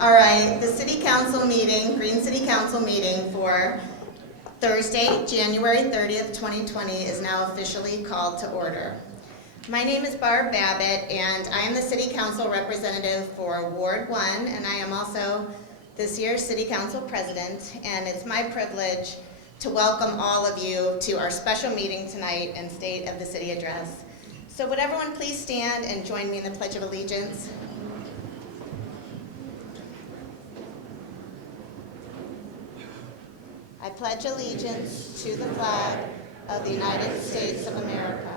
All right, the City Council meeting, Green City Council meeting for Thursday, January 30th, 2020 is now officially called to order. My name is Barb Babbitt, and I am the City Council representative for Ward 1, and I am also this year's City Council President, and it's my privilege to welcome all of you to our special meeting tonight and State of the City Address. So would everyone please stand and join me in the Pledge of Allegiance? I pledge allegiance to the flag of the United States of America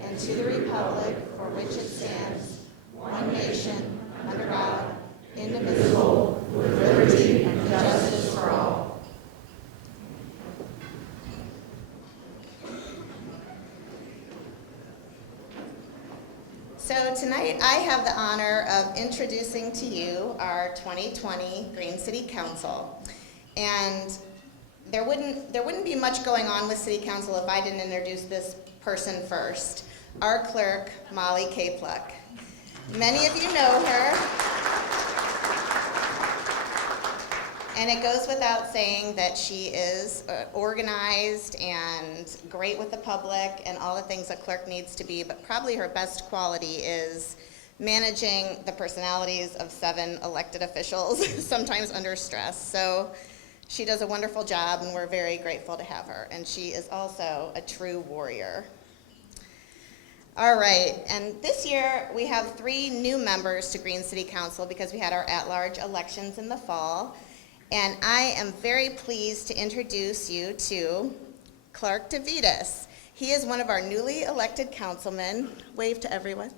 and to the republic for which it stands, one nation, under God, indivisible, with liberty and justice for all. So tonight I have the honor of introducing to you our 2020 Green City Council. And there wouldn't be much going on with City Council if I didn't introduce this person first. Our clerk, Molly Kapluck. Many of you know her. And it goes without saying that she is organized and great with the public and all the things a clerk needs to be, but probably her best quality is managing the personalities of 7 elected officials, sometimes under stress. So she does a wonderful job, and we're very grateful to have her. And she is also a true warrior. All right, and this year we have 3 new members to Green City Council because we had our at-large elections in the fall. And I am very pleased to introduce you to Clark DeVitas. He is one of our newly elected councilmen. Wave to everyone.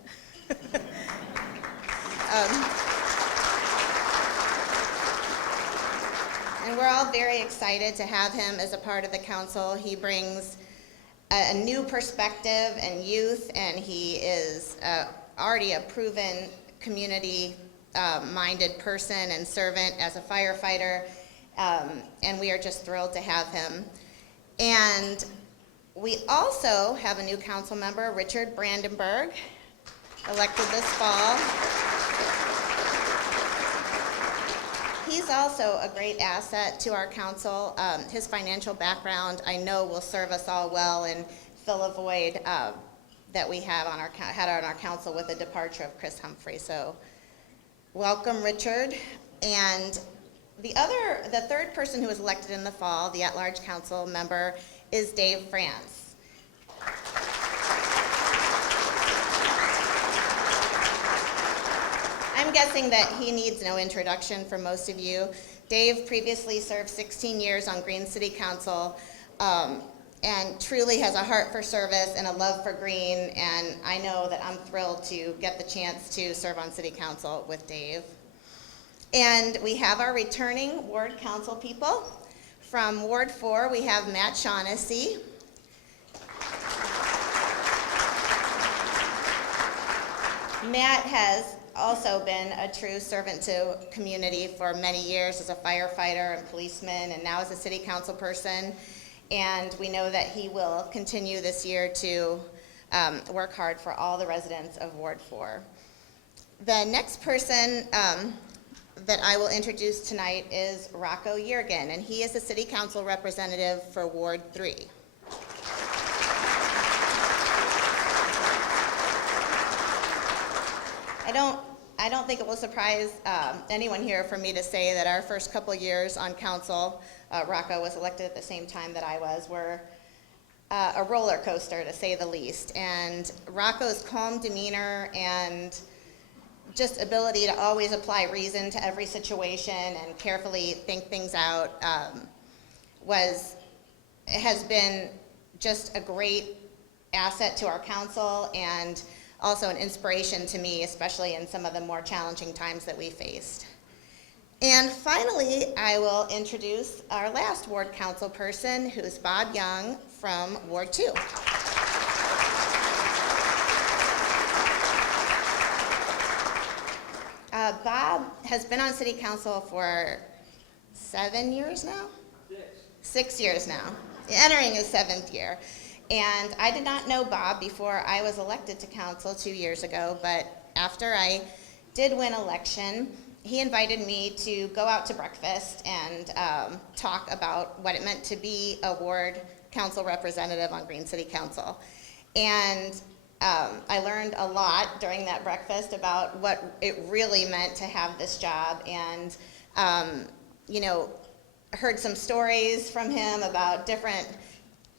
And we're all very excited to have him as a part of the council. He brings a new perspective and youth, and he is already a proven community-minded person and servant as a firefighter, and we are just thrilled to have him. And we also have a new council member, Richard Brandenburg, elected this fall. He's also a great asset to our council. His financial background, I know, will serve us all well and fill a void that we had on our council with the departure of Chris Humphrey. So, welcome, Richard. And the third person who was elected in the fall, the at-large council member, is Dave France. I'm guessing that he needs no introduction for most of you. Dave previously served 16 years on Green City Council and truly has a heart for service and a love for green, and I know that I'm thrilled to get the chance to serve on City Council with Dave. And we have our returning Ward Council people. From Ward 4, we have Matt Shaughnessy. Matt has also been a true servant to community for many years as a firefighter and policeman, and now as a city council person. And we know that he will continue this year to work hard for all the residents of Ward 4. The next person that I will introduce tonight is Rocco Yergin, and he is the city council representative for Ward 3. I don't think it will surprise anyone here for me to say that our first couple years on council, Rocco was elected at the same time that I was, were a roller coaster, to say the least. And Rocco's calm demeanor and just ability to always apply reason to every situation and carefully think things out has been just a great asset to our council and also an inspiration to me, especially in some of the more challenging times that we faced. And finally, I will introduce our last Ward Council person, who's Bob Young from Ward 2. Bob has been on City Council for 7 years now? 6 years now, entering his 7th year. And I did not know Bob before I was elected to council 2 years ago, but after I did win election, he invited me to go out to breakfast and talk about what it meant to be a ward council representative on Green City Council. And I learned a lot during that breakfast about what it really meant to have this job, and heard some stories from him about different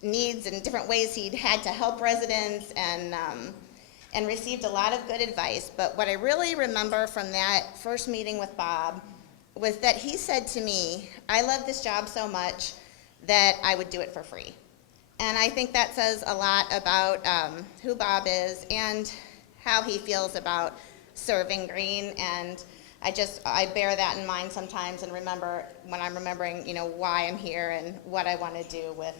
needs and different ways he'd had to help residents, and received a lot of good advice. But what I really remember from that first meeting with Bob was that he said to me, "I love this job so much that I would do it for free." And I think that says a lot about who Bob is and how he feels about serving Green. And I bear that in mind sometimes, and remember when I'm remembering, why I'm here and what I want to do with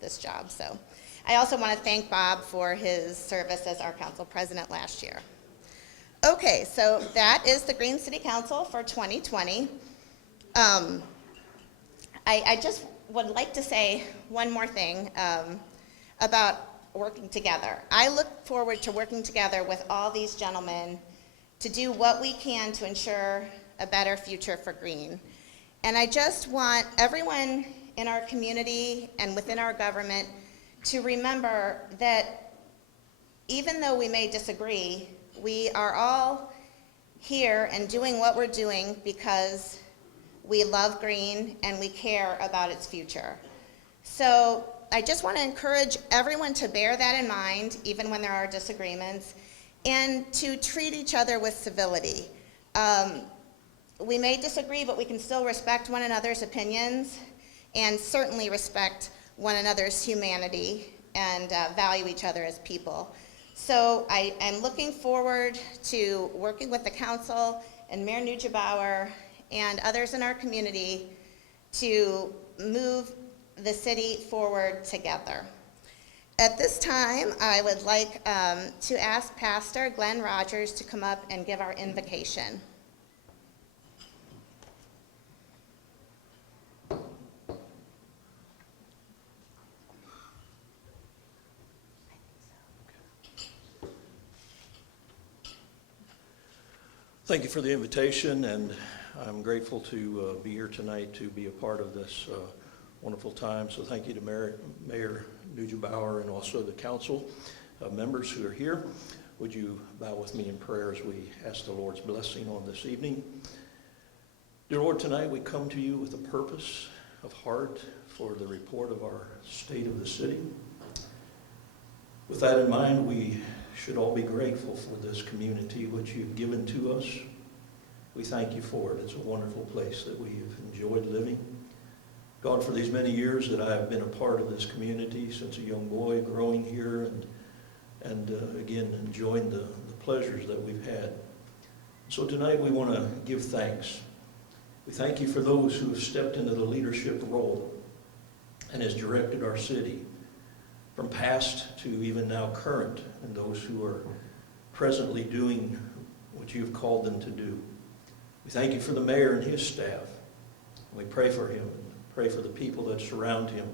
this job. So I also want to thank Bob for his service as our council president last year. Okay, so that is the Green City Council for 2020. I just would like to say one more thing about working together. I look forward to working together with all these gentlemen to do what we can to ensure a better future for Green. And I just want everyone in our community and within our government to remember that even though we may disagree, we are all here and doing what we're doing because we love Green and we care about its future. So I just want to encourage everyone to bear that in mind, even when there are disagreements, and to treat each other with civility. We may disagree, but we can still respect one another's opinions and certainly respect one another's humanity and value each other as people. So I am looking forward to working with the council and Mayor Neugebauer and others in our community to move the city forward together. At this time, I would like to ask Pastor Glenn Rogers to come up and give our invocation. Thank you for the invitation, and I'm grateful to be here tonight to be a part of this wonderful time. So thank you to Mayor Neugebauer and also the council members who are here. Would you bow with me in prayer as we ask the Lord's blessing on this evening? Dear Lord, tonight we come to you with a purpose of heart for the report of our state of the city. With that in mind, we should all be grateful for this community which you've given to us. We thank you for it. It's a wonderful place that we've enjoyed living. God, for these many years that I have been a part of this community since a young boy, growing here and again enjoying the pleasures that we've had. So tonight we want to give thanks. We thank you for those who have stepped into the leadership role and has directed our city from past to even now current, and those who are presently doing what you've called them to do. We thank you for the mayor and his staff. We pray for him, and pray for the people that surround him,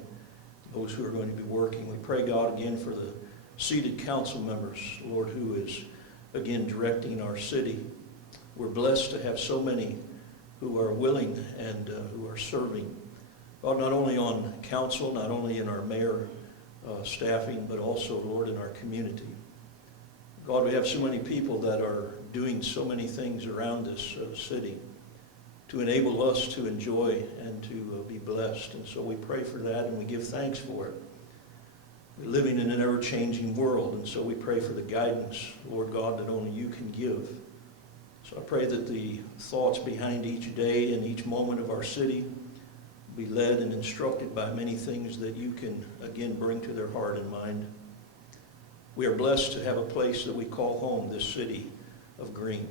those who are going to be working. We pray, God, again for the seated council members, Lord, who is, again, directing our city. We're blessed to have so many who are willing and who are serving, God, not only on council, not only in our mayor staffing, but also, Lord, in our community. God, we have so many people that are doing so many things around this city to enable us to enjoy and to be blessed. And so we pray for that and we give thanks for it. We're living in an ever-changing world, and so we pray for the guidance, Lord God, that only you can give. So I pray that the thoughts behind each day and each moment of our city be led and instructed by many things that you can, again, bring to their heart and mind. We are blessed to have a place that we call home, this city of Green.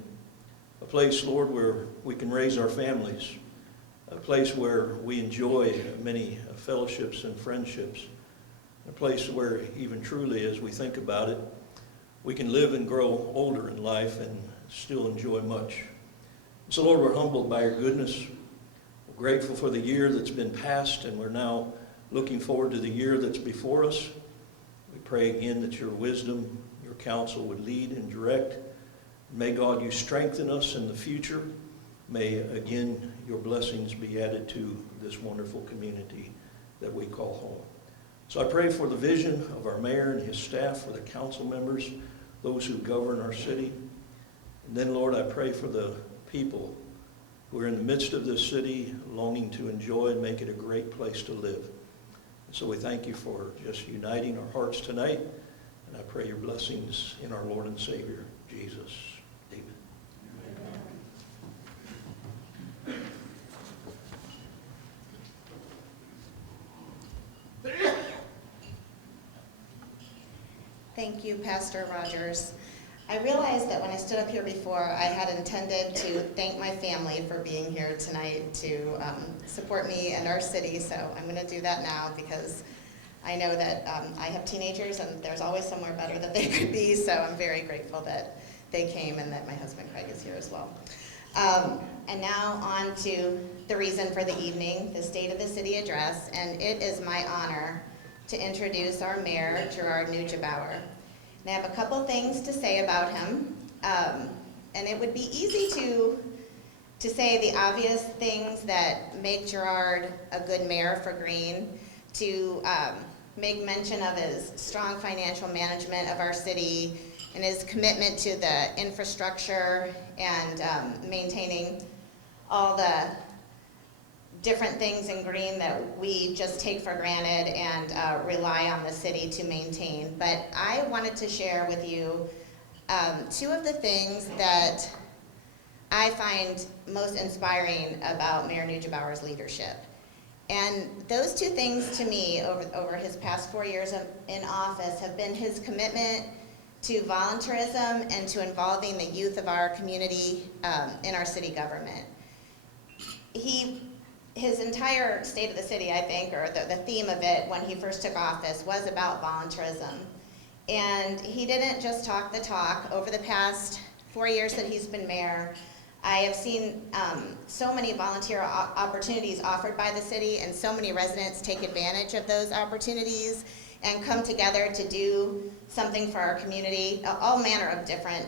A place, Lord, where we can raise our families. A place where we enjoy many fellowships and friendships. A place where, even truly, as we think about it, we can live and grow older in life and still enjoy much. So, Lord, we're humbled by your goodness. Grateful for the year that's been passed, and we're now looking forward to the year that's before us. pray again that your wisdom, your counsel would lead and direct. May God, you strengthen us in the future. May, again, your blessings be added to this wonderful community that we call home. So I pray for the vision of our mayor and his staff, for the council members, those who govern our city. And then, Lord, I pray for the people who are in the midst of this city, longing to enjoy and make it a great place to live. And so we thank you for just uniting our hearts tonight. And I pray your blessings in our Lord and Savior, Jesus. Thank you, Pastor Rogers. I realized that when I stood up here before, I had intended to thank my family for being here tonight to support me and our city, so I'm going to do that now because I know that I have teenagers and there's always somewhere better that they could be, so I'm very grateful that they came and that my husband Craig is here as well. And now on to the reason for the evening, the State of the City Address, and it is my honor to introduce our Mayor, Gerard Neugebauer. And I have a couple things to say about him, and it would be easy to say the obvious things that make Gerard a good mayor for Greene, to make mention of his strong financial management of our city and his commitment to the infrastructure and maintaining all the different things in Greene that we just take for granted and rely on the city to maintain. But I wanted to share with you two of the things that I find most inspiring about Mayor Neugebauer's leadership. And those two things to me over his past 4 years in office have been his commitment to volunteerism and to involving the youth of our community in our city government. His entire State of the City, I think, or the theme of it when he first took office was about volunteerism. And he didn't just talk the talk. Over the past 4 years that he's been mayor, I have seen so many volunteer opportunities offered by the city, and so many residents take advantage of those opportunities and come together to do something for our community, all manner of different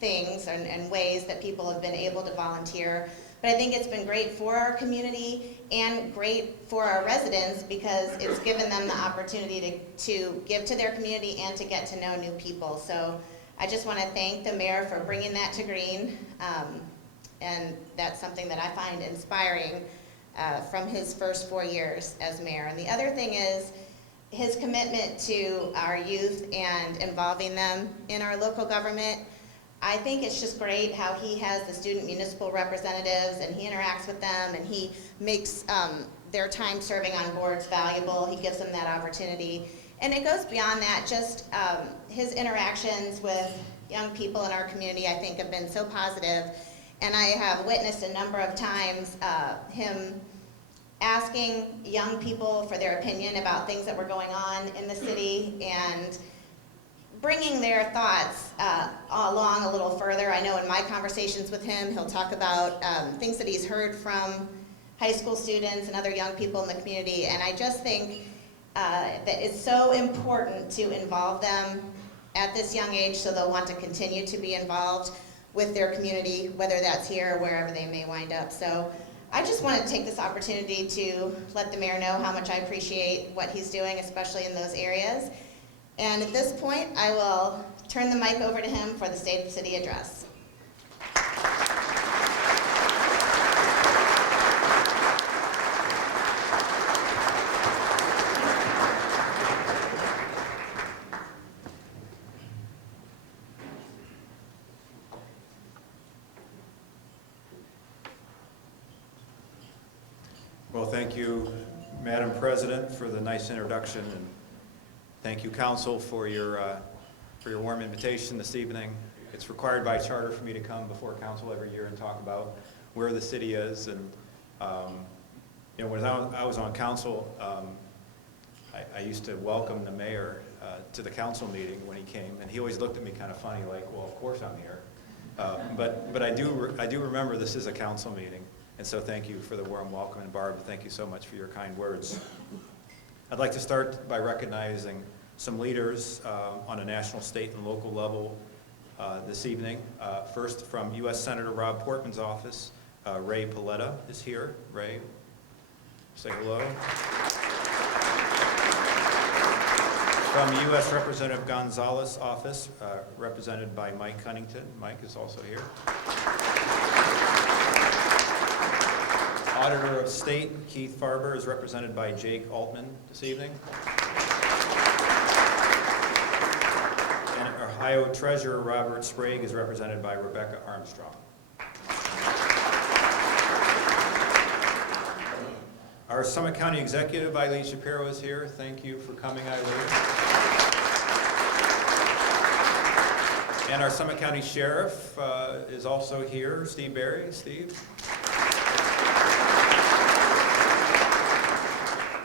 things and ways that people have been able to volunteer. But I think it's been great for our community and great for our residents because it's given them the opportunity to give to their community and to get to know new people. So I just want to thank the mayor for bringing that to Greene, and that's something that I find inspiring from his first 4 years as mayor. And the other thing is his commitment to our youth and involving them in our local government. I think it's just great how he has the student municipal representatives and he interacts with them and he makes their time serving on boards valuable. He gives them that opportunity. And it goes beyond that, just his interactions with young people in our community I think have been so positive. And I have witnessed a number of times him asking young people for their opinion about things that were going on in the city and bringing their thoughts along a little further. I know in my conversations with him, he'll talk about things that he's heard from high school students and other young people in the community, and I just think that it's so important to involve them at this young age so they'll want to continue to be involved with their community, whether that's here or wherever they may wind up. So I just wanted to take this opportunity to let the mayor know how much I appreciate what he's doing, especially in those areas. And at this point, I will turn the mic over to him for the State of the City Address. Well, thank you, Madam President, for the nice introduction, and thank you, Council, for your warm invitation this evening. It's required by charter for me to come before Council every year and talk about where the city is. And when I was on Council, I used to welcome the mayor to the Council meeting when he came, and he always looked at me kind of funny, like, "Well, of course I'm here." But I do remember this is a Council meeting. And so thank you for the warm welcome, and Barb, thank you so much for your kind words. I'd like to start by recognizing some leaders on a national, state, and local level this evening. First, from U.S. Senator Rob Portman's office, Ray Paletta is here. Ray, say hello. From U.S. Representative Gonzalez's office, represented by Mike Cunnington. Mike is also here. Auditor of State Keith Farber is represented by Jake Altman this evening. And Ohio Treasurer Robert Sprague is represented by Rebecca Armstrong. Our Summit County Executive, Eileen Shapiro, is here. Thank you for coming, Eileen. And our Summit County Sheriff is also here, Steve Berry. Steve.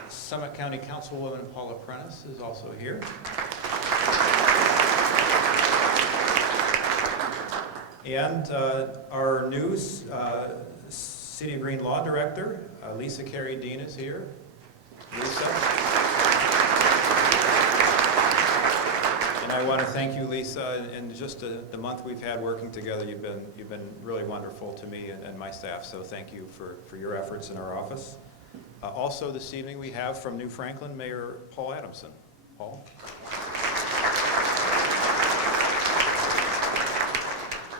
Summit County Councilwoman Paula Prentice is also here. And our new City of Green Law Director, Lisa Carey Dean, is here. Lisa. And I want to thank you, Lisa, and just the month we've had working together, you've been really wonderful to me and my staff, so thank you for your efforts in our office. Also this evening we have from New Franklin, Mayor Paul Adamson. Paul.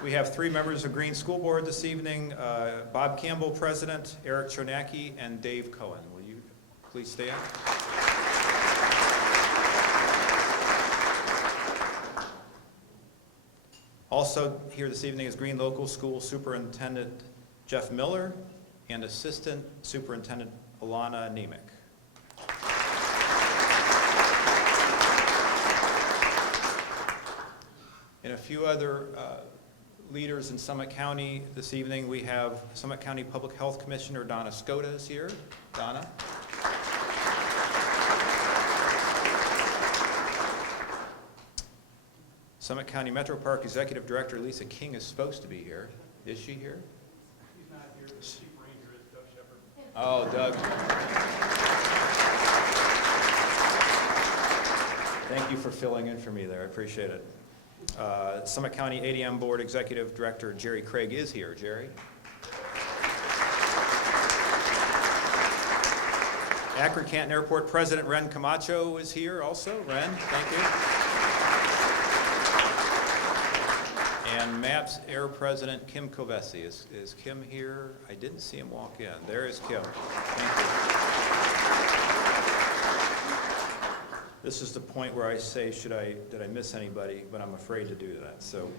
We have 3 members of Green School Board this evening, Bob Campbell, President, Eric Chonacki, and Dave Cohen. Will you please stand? Also here this evening is Green Local School Superintendent Jeff Miller and Assistant Superintendent Alana Nemec. And a few other leaders in Summit County this evening. We have Summit County Public Health Commissioner Donna Skota is here. Donna. Summit County Metro Park Executive Director Lisa King is supposed to be here. Is she here? She's not here. The chief ranger is Doug Shepard. Oh, Doug. Thank you for filling in for me there. I appreciate it. Summit County ADM Board Executive Director Jerry Craig is here. Jerry. Akron-Canton Airport President Ren Camacho is here also. Ren, thank you. And MAPS Air President Kim Kovesi. Is Kim here? I didn't see him walk in. There is Kim. Thank you. This is the point where I say, did I miss anybody? But I'm afraid to do that. So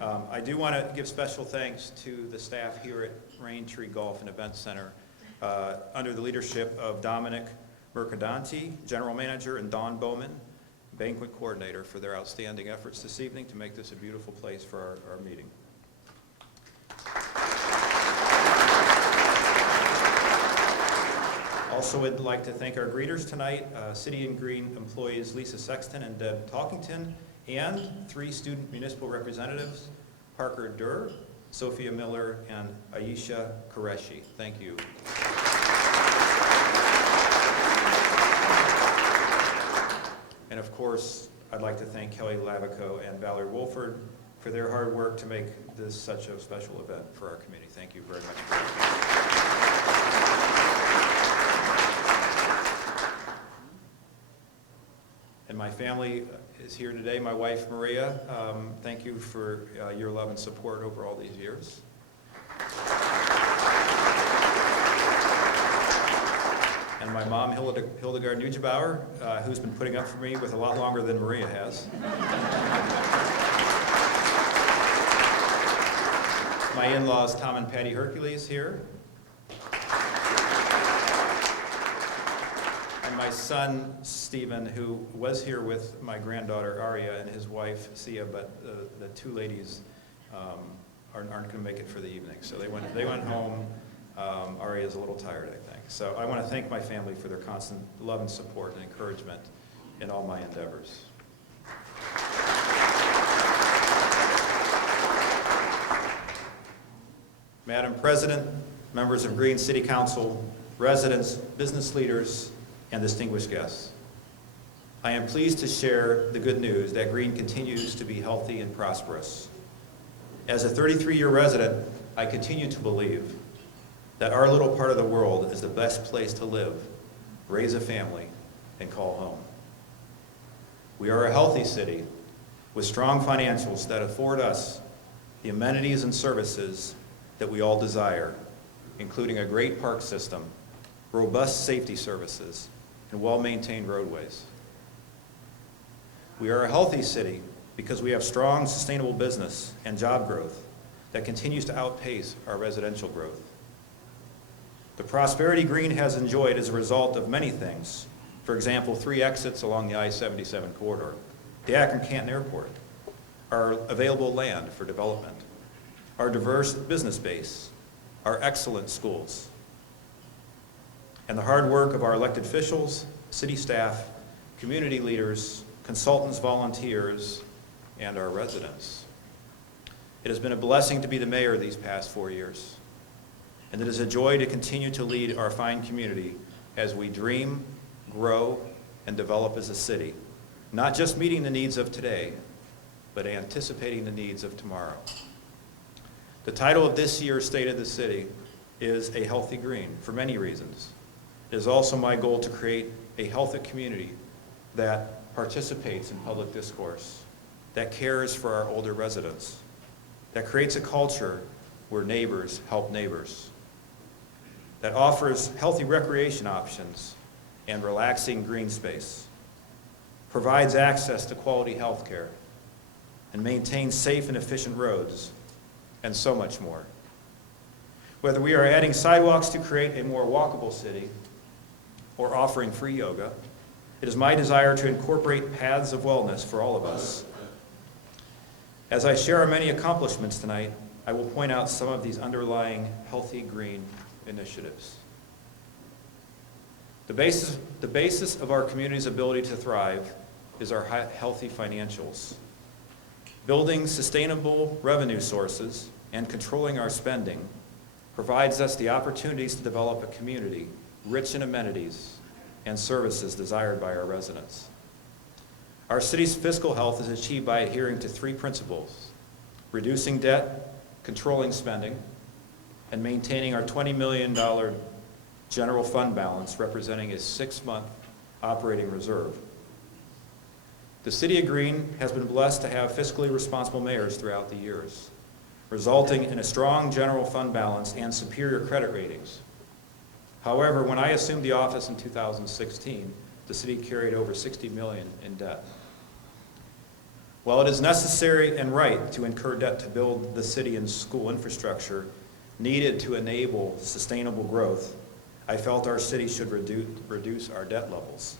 I do want to give special thanks to the staff here at Raintree Golf and Event Center under the leadership of Dominic Mercadanti, General Manager, and Dawn Bowman, Banquet Coordinator, for their outstanding efforts this evening to make this a beautiful place for our meeting. Also would like to thank our greeters tonight, City and Green employees Lisa Sexton and Deb Talkington, and 3 student municipal representatives, Parker Durr, Sophia Miller, and Aisha Qureshi. Thank you. And of course, I'd like to thank Kelly Lavico and Valerie Wolford for their hard work to make this such a special event for our community. Thank you very much. And my family is here today. My wife, Maria, thank you for your love and support over all these years. And my mom, Hildegard Nugebauer, who's been putting up for me with a lot longer than Maria has. My in-laws, Tom and Patty Hercules, here. And my son, Stephen, who was here with my granddaughter, Aria, and his wife, Sia, but the 2 ladies aren't going to make it for the evening. So they went home. Aria's a little tired, I think. So I want to thank my family for their constant love and support and encouragement in all my endeavors. Madam President, members of Green City Council, residents, business leaders, and distinguished guests. I am pleased to share the good news that Greene continues to be healthy and prosperous. As a 33-year resident, I continue to believe that our little part of the world is the best place to live, raise a family, and call home. We are a healthy city with strong financials that afford us the amenities and services that we all desire, including a great park system, robust safety services, and well-maintained roadways. We are a healthy city because we have strong, sustainable business and job growth that continues to outpace our residential growth. The prosperity Greene has enjoyed is a result of many things. For example, 3 exits along the I-77 corridor, the Akron-Canton Airport, our available land for development, our diverse business base, our excellent schools, and the hard work of our elected officials, city staff, community leaders, consultants, volunteers, and our residents. It has been a blessing to be the mayor these past 4 years, and it is a joy to continue to lead our fine community as we dream, grow, and develop as a city, not just meeting the needs of today, but anticipating the needs of tomorrow. The title of this year's State of the City is A Healthy Greene for many reasons. It is also my goal to create a healthy community that participates in public discourse, that cares for our older residents, that creates a culture where neighbors help neighbors, that offers healthy recreation options and relaxing green space, provides access to quality health care, and maintains safe and efficient roads, and so much more. Whether we are adding sidewalks to create a more walkable city or offering free yoga, it is my desire to incorporate paths of wellness for all of us. As I share our many accomplishments tonight, I will point out some of these underlying Healthy Greene initiatives. The basis of our community's ability to thrive is our healthy financials. Building sustainable revenue sources and controlling our spending provides us the opportunities to develop a community rich in amenities and services desired by our residents. Our city's fiscal health is achieved by adhering to 3 principles: reducing debt, controlling spending, and maintaining our $20 million general fund balance, representing a 6-month operating reserve. The city of Greene has been blessed to have fiscally responsible mayors throughout the years, resulting in a strong general fund balance and superior credit ratings. However, when I assumed the office in 2016, the city carried over $60 million in debt. While it is necessary and right to incur debt to build the city and school infrastructure needed to enable sustainable growth, I felt our city should reduce our debt levels.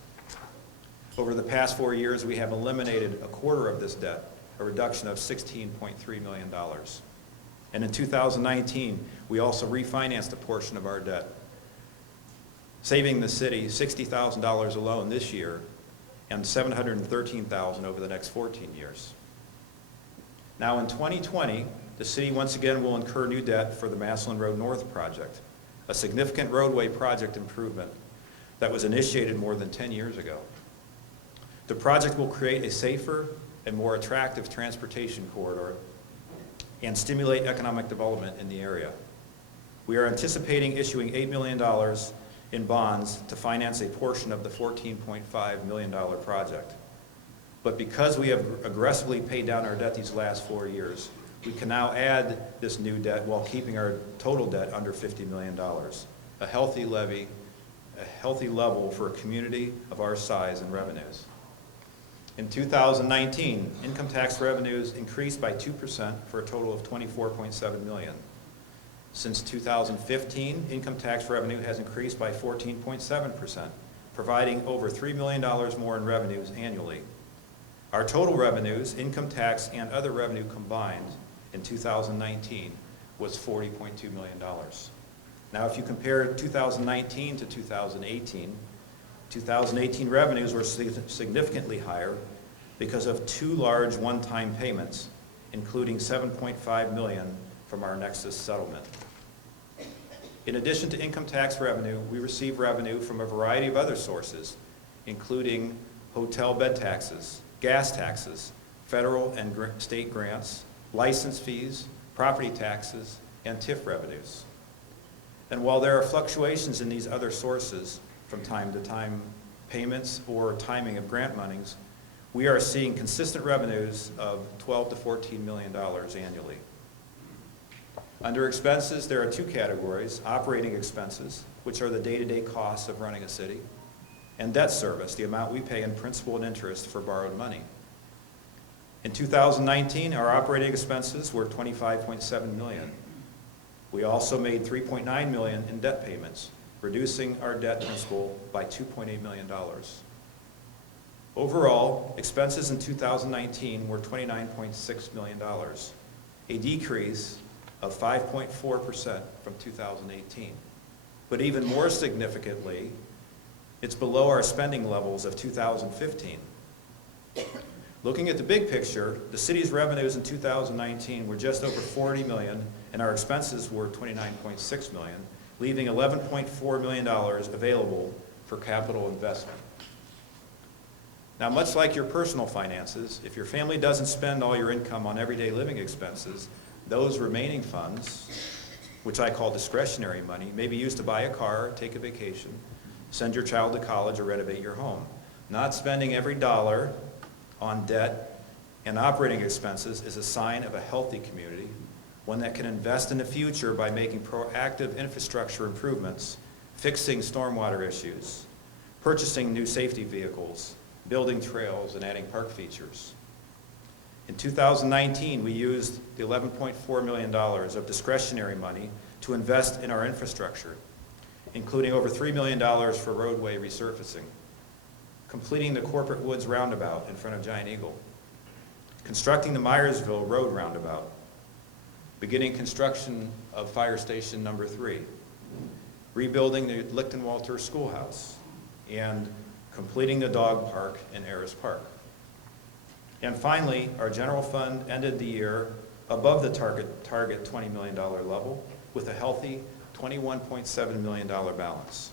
Over the past 4 years, we have eliminated a quarter of this debt, a reduction of $16.3 million. And in 2019, we also refinanced a portion of our debt, saving the city $60,000 alone this year and $713,000 over the next 14 years. Now in 2020, the city once again will incur new debt for the Massillon Road North project, a significant roadway project improvement that was initiated more than 10 years ago. The project will create a safer and more attractive transportation corridor and stimulate economic development in the area. We are anticipating issuing $8 million in bonds to finance a portion of the $14.5 million project. But because we have aggressively paid down our debt these last 4 years, we can now add this new debt while keeping our total debt under $50 million, a healthy level for a community of our size and revenues. In 2019, income tax revenues increased by 2% for a total of $24.7 million. Since 2015, income tax revenue has increased by 14.7%, providing over $3 million more in revenues annually. Our total revenues, income tax, and other revenue combined in 2019 was $40.2 million. Now, if you compare 2019 to 2018, 2018 revenues were significantly higher because of 2 large one-time payments, including $7.5 million from our Nexus settlement. In addition to income tax revenue, we receive revenue from a variety of other sources, including hotel bed taxes, gas taxes, federal and state grants, license fees, property taxes, and TIF revenues. And while there are fluctuations in these other sources from time to time, payments or timing of grant monies, we are seeing consistent revenues of $12 to $14 million annually. Under expenses, there are two categories: operating expenses, which are the day-to-day costs of running a city, and debt service, the amount we pay in principal and interest for borrowed money. In 2019, our operating expenses were $25.7 million. We also made $3.9 million in debt payments, reducing our debt principal by $2.8 million. Overall, expenses in 2019 were $29.6 million, a decrease of 5.4% from 2018. But even more significantly, it's below our spending levels of 2015. Looking at the big picture, the city's revenues in 2019 were just over $40 million, and our expenses were $29.6 million, leaving $11.4 million available for capital investment. Now, much like your personal finances, if your family doesn't spend all your income on everyday living expenses, those remaining funds, which I call discretionary money, may be used to buy a car, take a vacation, send your child to college, or renovate your home. Not spending every dollar on debt and operating expenses is a sign of a healthy community, one that can invest in the future by making proactive infrastructure improvements, fixing stormwater issues, purchasing new safety vehicles, building trails, and adding park features. In 2019, we used the $11.4 million of discretionary money to invest in our infrastructure, including over $3 million for roadway resurfacing, completing the Corporate Woods Roundabout in front of Giant Eagle, constructing the Myersville Road Roundabout, beginning construction of Fire Station Number 3, rebuilding the Lichtenwalter Schoolhouse, and completing the dog park in Ayers Park. And finally, our general fund ended the year above the target $20 million level with a healthy $21.7 million balance.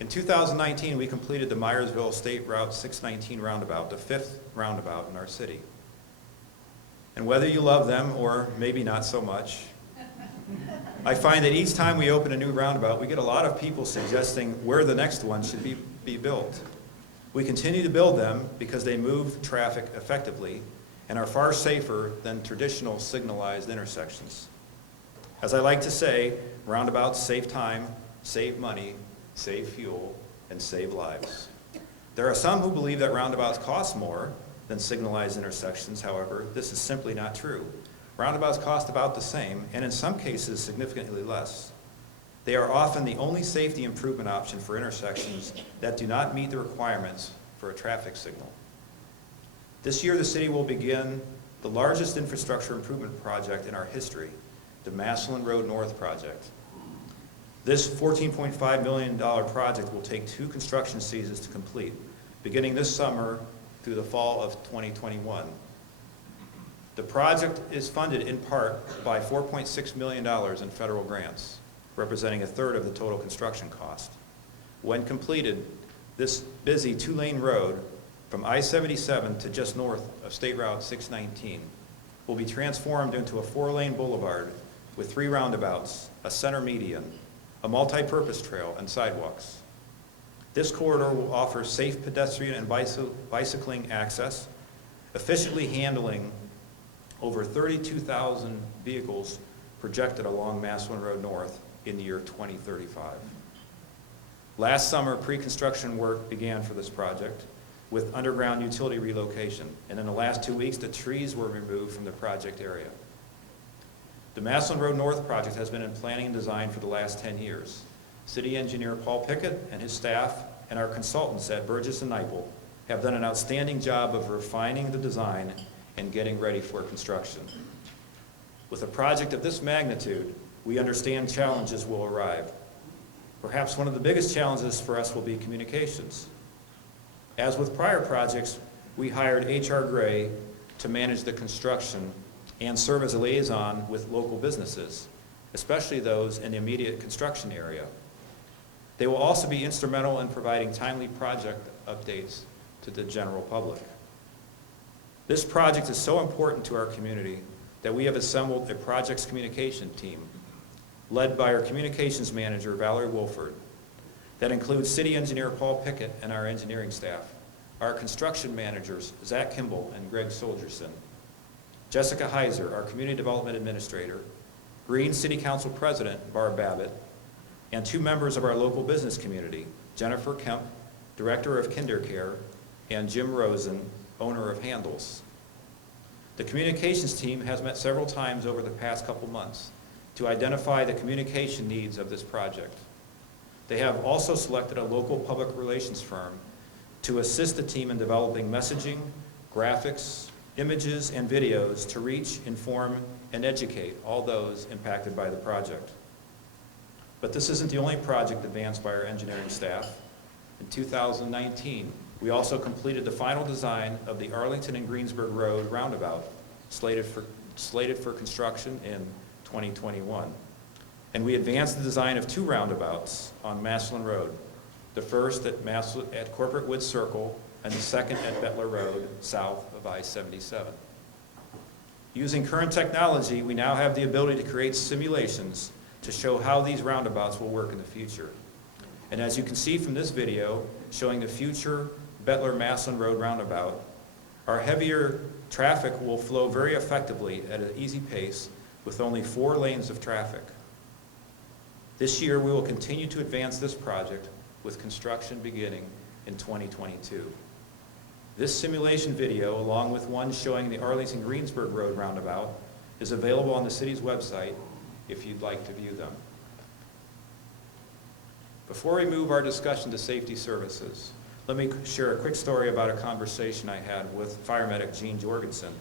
In 2019, we completed the Myersville State Route 619 roundabout, the 5th roundabout in our city. And whether you love them or maybe not so much, I find that each time we open a new roundabout, we get a lot of people suggesting where the next one should be built. We continue to build them because they move traffic effectively and are far safer than traditional signalized intersections. As I like to say, roundabouts save time, save money, save fuel, and save lives. There are some who believe that roundabouts cost more than signalized intersections. However, this is simply not true. Roundabouts cost about the same, and in some cases, significantly less. They are often the only safety improvement option for intersections that do not meet the requirements for a traffic signal. This year, the city will begin the largest infrastructure improvement project in our history, the Massillon Road North project. This $14.5 million project will take 2 construction seasons to complete, beginning this summer through the fall of 2021. The project is funded in part by $4.6 million in federal grants, representing a third of the total construction cost. When completed, this busy 2-lane road from I-77 to just north of State Route 619 will be transformed into a 4-lane boulevard with 3 roundabouts, a center median, a multi-purpose trail, and sidewalks. This corridor will offer safe pedestrian and bicycling access, efficiently handling over 32,000 vehicles projected along Massillon Road North in the year 2035. Last summer, pre-construction work began for this project with underground utility relocation, and in the last 2 weeks, the trees were removed from the project area. The Massillon Road North project has been in planning and design for the last 10 years. City engineer Paul Pickett and his staff and our consultants at Burgess & Nyepel have done an outstanding job of refining the design and getting ready for construction. With a project of this magnitude, we understand challenges will arrive. Perhaps one of the biggest challenges for us will be communications. As with prior projects, we hired H.R. Gray to manage the construction and serve as a liaison with local businesses, especially those in the immediate construction area. They will also be instrumental in providing timely project updates to the general public. This project is so important to our community that we have assembled a projects communication team led by our communications manager, Valerie Wolford, that includes city engineer Paul Pickett and our engineering staff, our construction managers, Zach Kimball and Greg Soldierson, Jessica Heiser, our community development administrator, Green City Council President, Barb Babbitt, and 2 members of our local business community, Jennifer Kemp, Director of KinderCare, and Jim Rosen, owner of Handles. The communications team has met several times over the past couple months to identify the communication needs of this project. They have also selected a local public relations firm to assist the team in developing messaging, graphics, images, and videos to reach, inform, and educate all those impacted by the project. But this isn't the only project advanced by our engineering staff. In 2019, we also completed the final design of the Arlington and Greensburg Road roundabout, slated for construction in 2021. And we advanced the design of 2 roundabouts on Maslin Road, the first at Corporate Woods Circle and the second at Bettler Road, south of I-77. Using current technology, we now have the ability to create simulations to show how these roundabouts will work in the future. And as you can see from this video showing the future Bettler-Maslin Road roundabout, our heavier traffic will flow very effectively at an easy pace with only 4 lanes of traffic. This year, we will continue to advance this project with construction beginning in 2022. This simulation video, along with one showing the Arlington-Greensburg Road roundabout, is available on the city's website if you'd like to view them. Before we move our discussion to safety services, let me share a quick story about a conversation I had with fire medic Gene Jorgensen.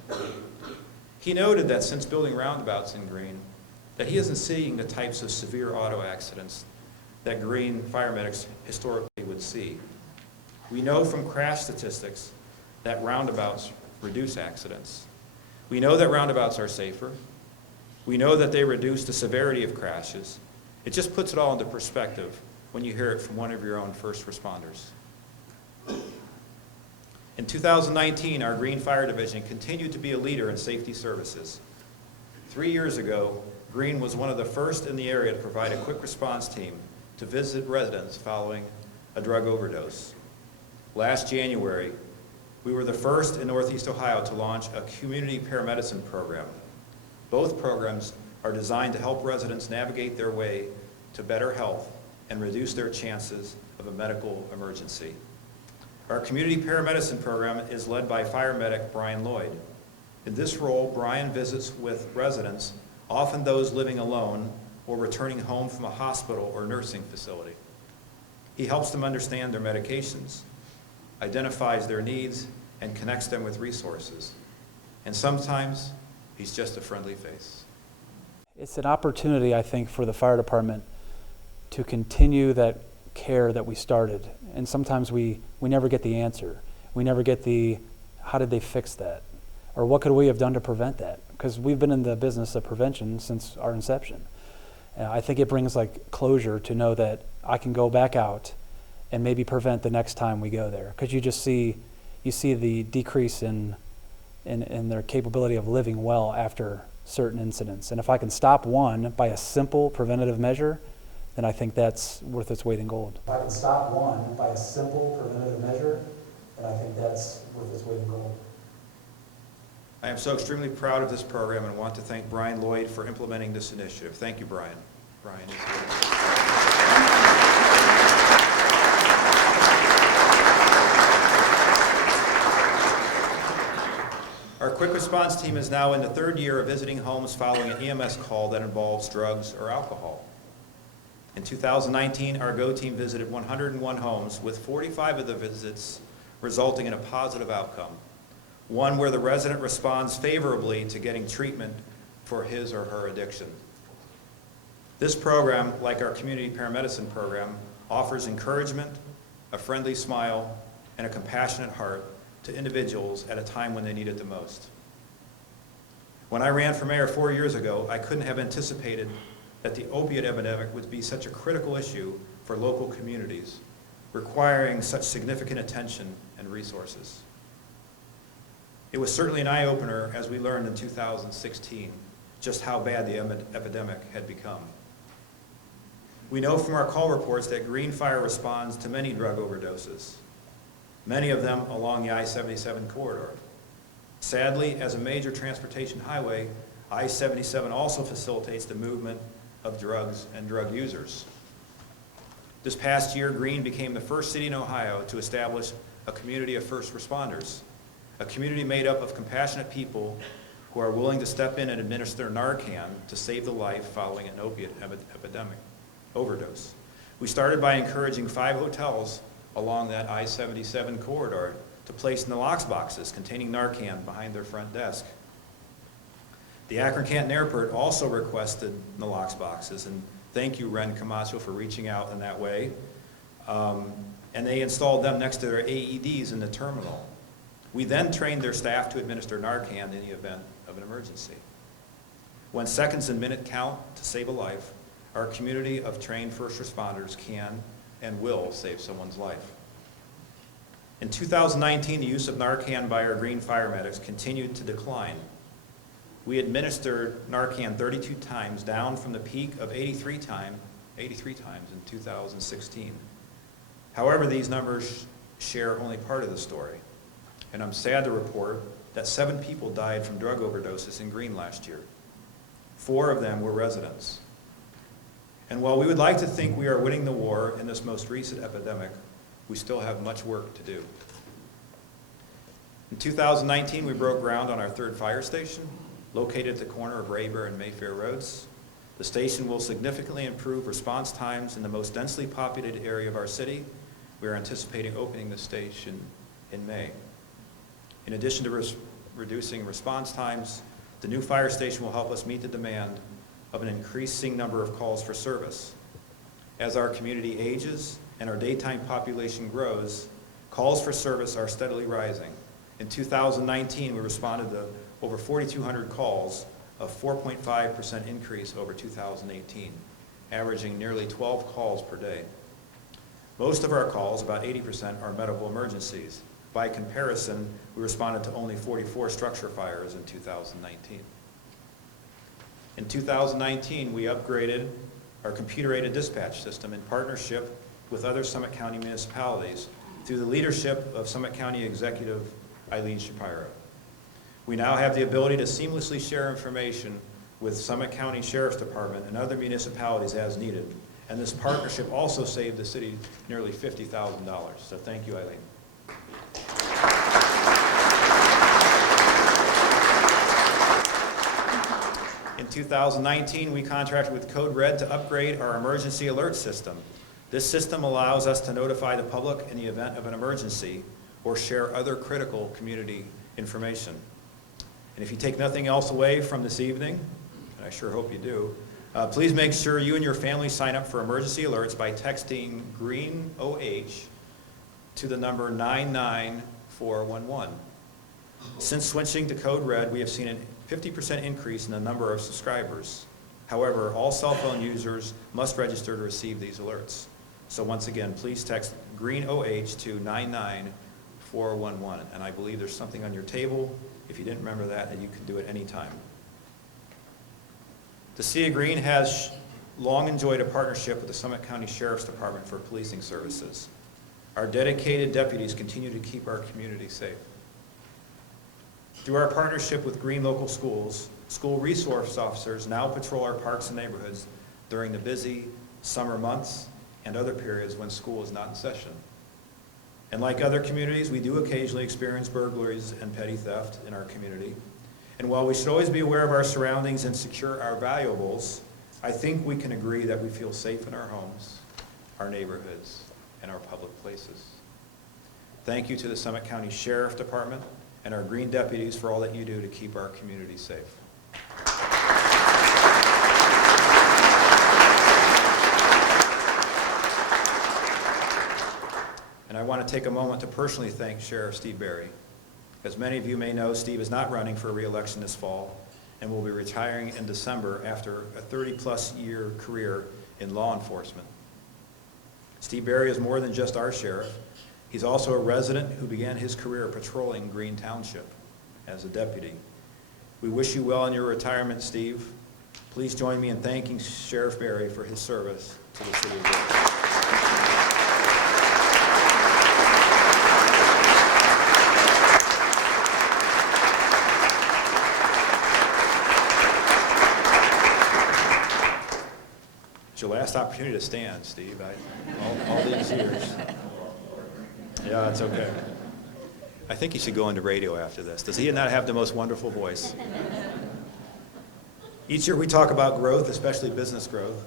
He noted that since building roundabouts in Greene, that he isn't seeing the types of severe auto accidents that Greene fire medics historically would see. We know from crash statistics that roundabouts reduce accidents. We know that roundabouts are safer. We know that they reduce the severity of crashes. It just puts it all into perspective when you hear it from one of your own first responders. In 2019, our Greene Fire Division continued to be a leader in safety services. 3 years ago, Greene was one of the first in the area to provide a quick response team to visit residents following a drug overdose. Last January, we were the first in Northeast Ohio to launch a community paramedicine program. Both programs are designed to help residents navigate their way to better health and reduce their chances of a medical emergency. Our community paramedicine program is led by fire medic Brian Lloyd. In this role, Brian visits with residents, often those living alone or returning home from a hospital or nursing facility. He helps them understand their medications, identifies their needs, and connects them with resources. And sometimes, he's just a friendly face. It's an opportunity, I think, for the fire department to continue that care that we started. And sometimes we never get the answer. We never get the, how did they fix that? Or what could we have done to prevent that? Because we've been in the business of prevention since our inception. I think it brings like closure to know that I can go back out and maybe prevent the next time we go there. Because you see the decrease in their capability of living well after certain incidents. And if I can stop one by a simple preventative measure, then I think that's worth its weight in gold. If I can stop one by a simple preventative measure, then I think that's worth its weight in gold. I am so extremely proud of this program and want to thank Brian Lloyd for implementing this initiative. Thank you, Brian. Brian is here. Our quick response team is now in the 3rd year of visiting homes following an EMS call that involves drugs or alcohol. In 2019, our GO team visited 101 homes, with 45 of the visits resulting in a positive outcome, one where the resident responds favorably to getting treatment for his or her addiction. This program, like our community paramedicine program, offers encouragement, a friendly smile, and a compassionate heart to individuals at a time when they need it the most. When I ran for mayor 4 years ago, I couldn't have anticipated that the opiate epidemic would be such a critical issue for local communities, requiring such significant attention and resources. It was certainly an eye-opener as we learned in 2016 just how bad the epidemic had become. We know from our call reports that Green Fire responds to many drug overdoses, many of them along the I-77 corridor. Sadly, as a major transportation highway, I-77 also facilitates the movement of drugs and drug users. This past year, Green became the first city in Ohio to establish a community of first responders, a community made up of compassionate people who are willing to step in and administer Narcan to save the life following an opiate epidemic overdose. We started by encouraging 5 hotels along that I-77 corridor to place nalox boxes containing Narcan behind their front desk. The Akron-Canton Airport also requested nalox boxes, and thank you, Ren Camacho, for reaching out in that way. And they installed them next to their AEDs in the terminal. We then trained their staff to administer Narcan in the event of an emergency. When seconds and minutes count to save a life, our community of trained first responders can and will save someone's life. In 2019, the use of Narcan by our Green Fire medics continued to decline. We administered Narcan 32 times, down from the peak of 83 times in 2016. However, these numbers share only part of the story. And I'm sad to report that 7 people died from drug overdoses in Green last year. 4 of them were residents. And while we would like to think we are winning the war in this most recent epidemic, we still have much work to do. In 2019, we broke ground on our 3rd fire station, located at the corner of Rayburn and Mayfair Roads. The station will significantly improve response times in the most densely populated area of our city. We are anticipating opening the station in May. In addition to reducing response times, the new fire station will help us meet the demand of an increasing number of calls for service. As our community ages and our daytime population grows, calls for service are steadily rising. In 2019, we responded to over 4,200 calls, a 4.5% increase over 2018, averaging nearly 12 calls per day. Most of our calls, about 80%, are medical emergencies. By comparison, we responded to only 44 structure fires in 2019. In 2019, we upgraded our computer-aided dispatch system in partnership with other Summit County municipalities through the leadership of Summit County Executive Eileen Shapiro. We now have the ability to seamlessly share information with Summit County Sheriff's Department and other municipalities as needed. And this partnership also saved the city nearly $50,000. So thank you, Eileen. In 2019, we contracted with Code Red to upgrade our emergency alert system. This system allows us to notify the public in the event of an emergency or share other critical community information. And if you take nothing else away from this evening, and I sure hope you do, please make sure you and your family sign up for emergency alerts by texting GREEN OH to the number 99411. Since switching to Code Red, we have seen a 50% increase in the number of subscribers. However, all cell phone users must register to receive these alerts. So once again, please text GREEN OH to 99411. And I believe there's something on your table. If you didn't remember that, and you can do it anytime. The City of Green has long enjoyed a partnership with the Summit County Sheriff's Department for policing services. Our dedicated deputies continue to keep our community safe. Through our partnership with Green Local Schools, school resource officers now patrol our parks and neighborhoods during the busy summer months and other periods when school is not in session. And like other communities, we do occasionally experience burglaries and petty theft in our community. And while we should always be aware of our surroundings and secure our valuables, I think we can agree that we feel safe in our homes, our neighborhoods, and our public places. Thank you to the Summit County Sheriff Department and our Green deputies for all that you do to keep our community safe. And I want to take a moment to personally thank Sheriff Steve Berry. As many of you may know, Steve is not running for re-election this fall, and will be retiring in December after a 30-plus year career in law enforcement. Steve Berry is more than just our sheriff. He's also a resident who began his career patrolling Green Township as a deputy. We wish you well in your retirement, Steve. Please join me in thanking Sheriff Berry for his service to the city of Green. It's your last opportunity to stand, Steve, all these years. Yeah, it's okay. I think he should go into radio after this. Does he not have the most wonderful voice? Each year we talk about growth, especially business growth.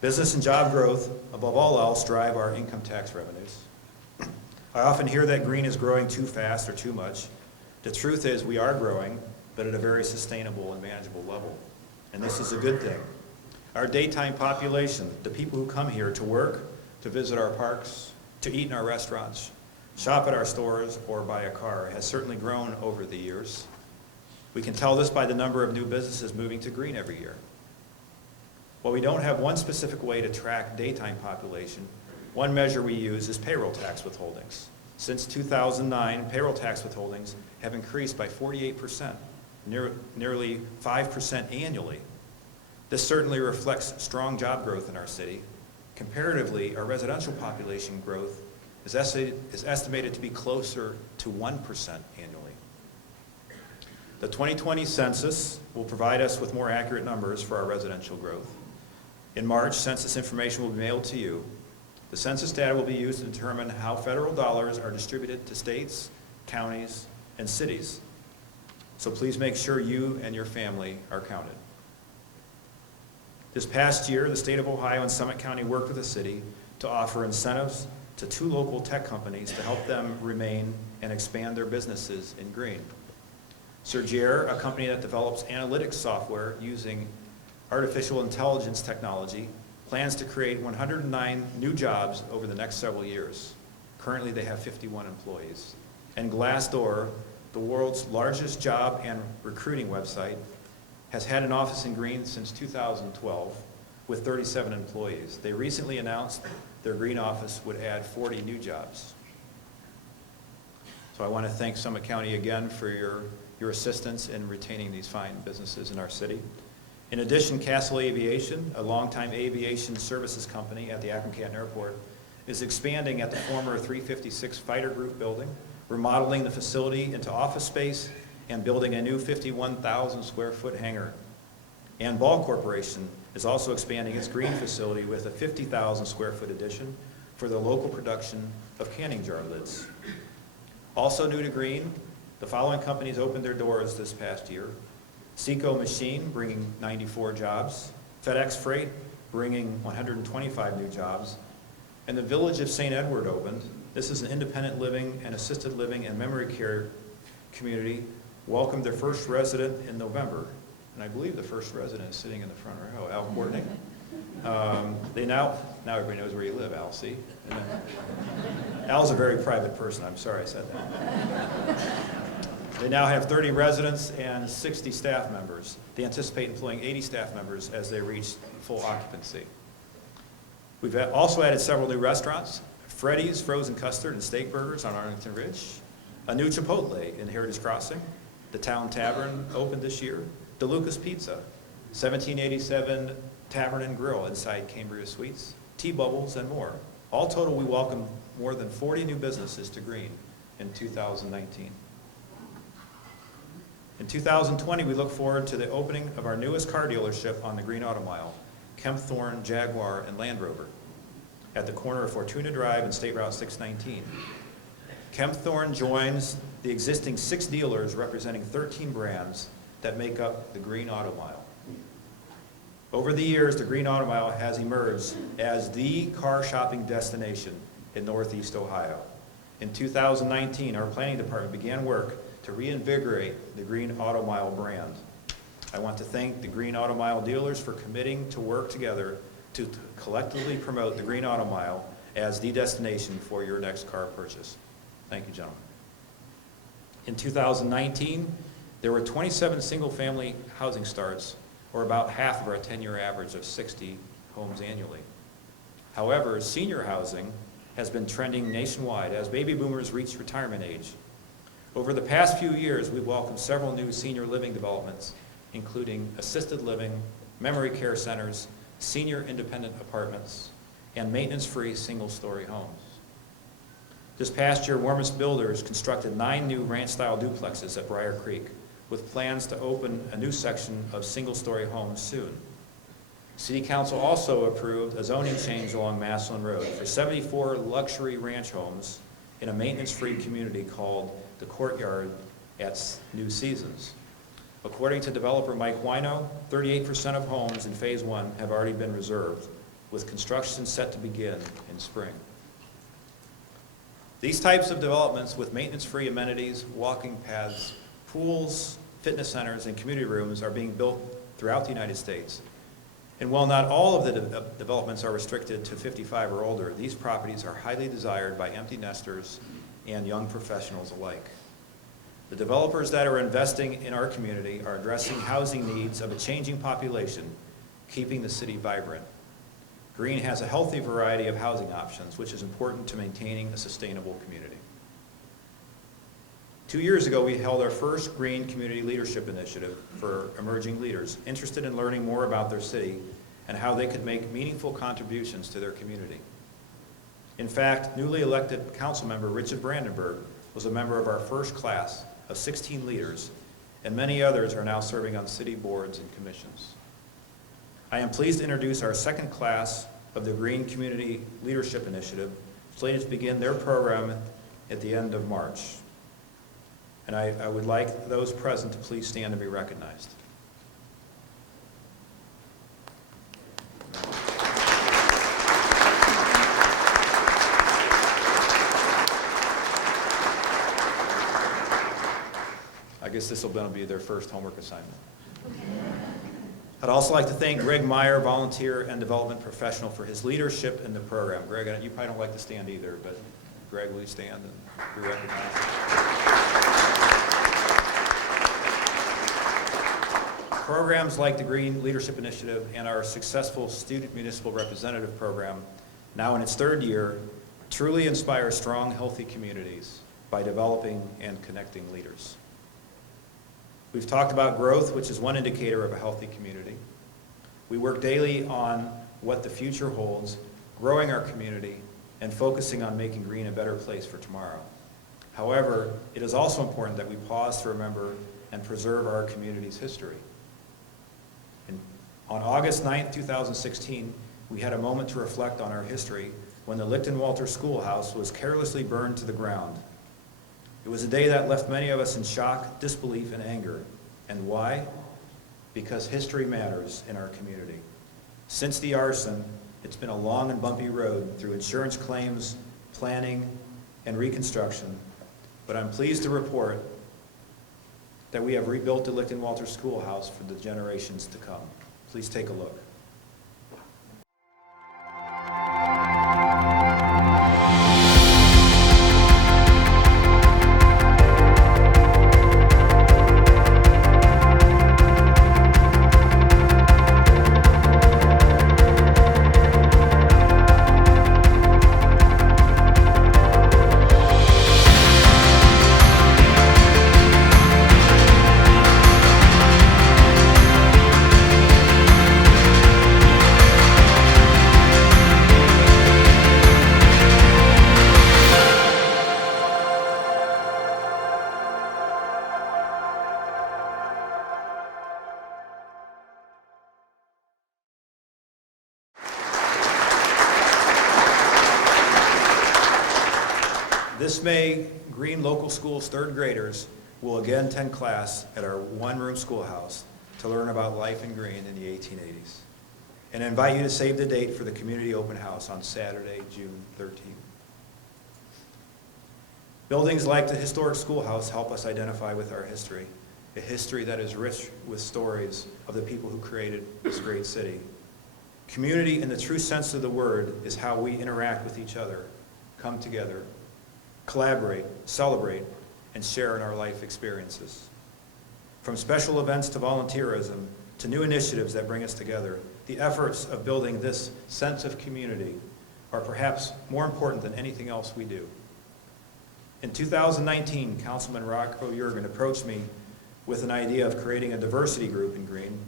Business and job growth, above all else, drive our income tax revenues. I often hear that Green is growing too fast or too much. The truth is we are growing, but at a very sustainable and manageable level. And this is a good thing. Our daytime population, the people who come here to work, to visit our parks, to eat in our restaurants, shop at our stores, or buy a car, has certainly grown over the years. We can tell this by the number of new businesses moving to Green every year. While we don't have one specific way to track daytime population, one measure we use is payroll tax withholdings. Since 2009, payroll tax withholdings have increased by 48%, nearly 5% annually. This certainly reflects strong job growth in our city. Comparatively, our residential population growth is estimated to be closer to 1% annually. The 2020 census will provide us with more accurate numbers for our residential growth. In March, census information will be mailed to you. The census data will be used to determine how federal dollars are distributed to states, counties, and cities. So please make sure you and your family are counted. This past year, the state of Ohio and Summit County worked with the city to offer incentives to 2 local tech companies to help them remain and expand their businesses in Green. Sergier, a company that develops analytics software using artificial intelligence technology, plans to create 109 new jobs over the next several years. Currently, they have 51 employees. And Glassdoor, the world's largest job and recruiting website, has had an office in Green since 2012 with 37 employees. They recently announced their Green office would add 40 new jobs. So I want to thank Summit County again for your assistance in retaining these fine businesses in our city. In addition, Castle Aviation, a longtime aviation services company at the Akron-Canton Airport, is expanding at the former 356 Fighter Group building, remodeling the facility into office space, and building a new 51,000 square foot hangar. And Ball Corporation is also expanding its Green facility with a 50,000 square foot addition for the local production of canning jar lids. Also new to Green, the following companies opened their doors this past year. Seco Machine, bringing 94 jobs. FedEx Freight, bringing 125 new jobs. And the Village of St. Edward opened. This is an independent living and assisted living and memory care community. Welcomed their first resident in November. And I believe the first resident is sitting in the front row, Al Courtney. Now everybody knows where you live, Al, see? Al's a very private person, I'm sorry I said that. They now have 30 residents and 60 staff members. They anticipate employing 80 staff members as they reach full occupancy. We've also added several new restaurants, Freddy's Frozen Custard and Steak Burgers on Arlington Ridge, a new Chipotle in Heritage Crossing, the Town Tavern opened this year, DeLuca's Pizza, 1787 Tavern and Grill inside Cambria Suites, T-Bubbles, and more. All total, we welcome more than 40 new businesses to Green in 2019. In 2020, we look forward to the opening of our newest car dealership on the Green Auto Mile, Kempthorne, Jaguar, and Land Rover, at the corner of Fortuna Drive and State Route 619. Kempthorne joins the existing 6 dealers representing 13 brands that make up the Green Auto Mile. Over the years, the Green Auto Mile has emerged as the car shopping destination in Northeast Ohio. In 2019, our planning department began work to reinvigorate the Green Auto Mile brand. I want to thank the Green Auto Mile dealers for committing to work together to collectively promote the Green Auto Mile as the destination for your next car purchase. Thank you, gentlemen. In 2019, There were 27 single-family housing starts, or about half of our 10-year average of 60 homes annually. However, senior housing has been trending nationwide as baby boomers reach retirement age. Over the past few years, we've welcomed several new senior living developments, including assisted living, memory care centers, senior independent apartments, and maintenance-free single-story homes. This past year, Warmest Builders constructed 9 new ranch-style duplexes at Briar Creek, with plans to open a new section of single-story homes soon. City Council also approved a zoning change along Maslin Road for 74 luxury ranch homes in a maintenance-free community called the Courtyard at New Seasons. According to developer Mike Wino, 38% of homes in Phase 1 have already been reserved, with construction set to begin in spring. These types of developments with maintenance-free amenities, walking paths, pools, fitness centers, and community rooms are being built throughout the United States. And while not all of the developments are restricted to 55 or older, these properties are highly desired by empty nesters and young professionals alike. The developers that are investing in our community are addressing housing needs of a changing population, keeping the city vibrant. Green has a healthy variety of housing options, which is important to maintaining a sustainable community. 2 years ago, we held our first Green Community Leadership Initiative for emerging leaders interested in learning more about their city and how they could make meaningful contributions to their community. In fact, newly elected council member Richard Brandenburg was a member of our first class of 16 leaders, and many others are now serving on city boards and commissions. I am pleased to introduce our second class of the Green Community Leadership Initiative, slated to begin their program at the end of March. And I would like those present to please stand and be recognized. I guess this will be their first homework assignment. I'd also like to thank Greg Meyer, volunteer and development professional, for his leadership in the program. Greg, you probably don't like to stand either, but Greg, will you stand and be recognized? Programs like the Green Leadership Initiative and our successful Student Municipal Representative Program, now in its 3rd year, truly inspire strong, healthy communities by developing and connecting leaders. We've talked about growth, which is one indicator of a healthy community. We work daily on what the future holds, growing our community, and focusing on making Green a better place for tomorrow. However, it is also important that we pause to remember and preserve our community's history. On August 9th, 2016, we had a moment to reflect on our history when the Lichtenwalter Schoolhouse was carelessly burned to the ground. It was a day that left many of us in shock, disbelief, and anger. And why? Because history matters in our community. Since the arson, it's been a long and bumpy road through insurance claims, planning, and reconstruction, but I'm pleased to report that we have rebuilt the Lichtenwalter Schoolhouse for the generations to come. Please take a look. This May, Green Local Schools 3rd graders will again attend class at our one-room schoolhouse to learn about life in Green in the 1880s. And I invite you to save the date for the community open house on Saturday, June 13th. Buildings like the historic schoolhouse help us identify with our history, a history that is rich with stories of the people who created this great city. Community, in the true sense of the word, is how we interact with each other, come together, collaborate, celebrate, and share in our life experiences. From special events to volunteerism to new initiatives that bring us together, the efforts of building this sense of community are perhaps more important than anything else we do. In 2019, Councilman Rocco Jurgen approached me with an idea of creating a diversity group in Greene.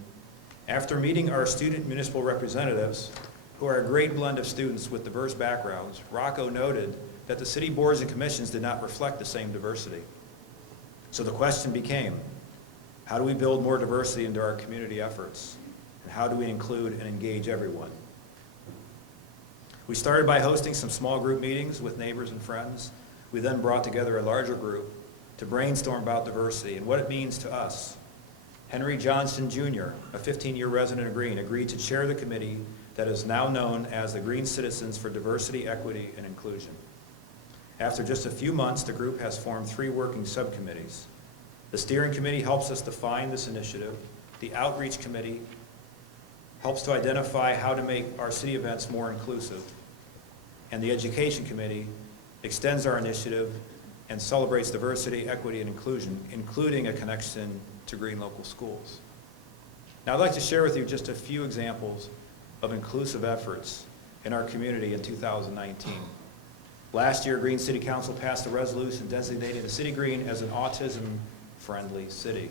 After meeting our student municipal representatives, who are a great blend of students with diverse backgrounds, Rocco noted that the city boards and commissions did not reflect the same diversity. So the question became, how do we build more diversity into our community efforts? And how do we include and engage everyone? We started by hosting some small group meetings with neighbors and friends. We then brought together a larger group to brainstorm about diversity and what it means to us. Henry Johnson Jr., a 15-year resident of Greene, agreed to chair the committee that is now known as the Greene Citizens for Diversity, Equity, and Inclusion. After just a few months, the group has formed 3 working subcommittees. The steering committee helps us define this initiative. The outreach committee helps to identify how to make our city events more inclusive. And the education committee extends our initiative and celebrates diversity, equity, and inclusion, including a connection to Greene local schools. Now I'd like to share with you just a few examples of inclusive efforts in our community in 2019. Last year, Greene City Council passed a resolution designating the city of Greene as an autism-friendly city.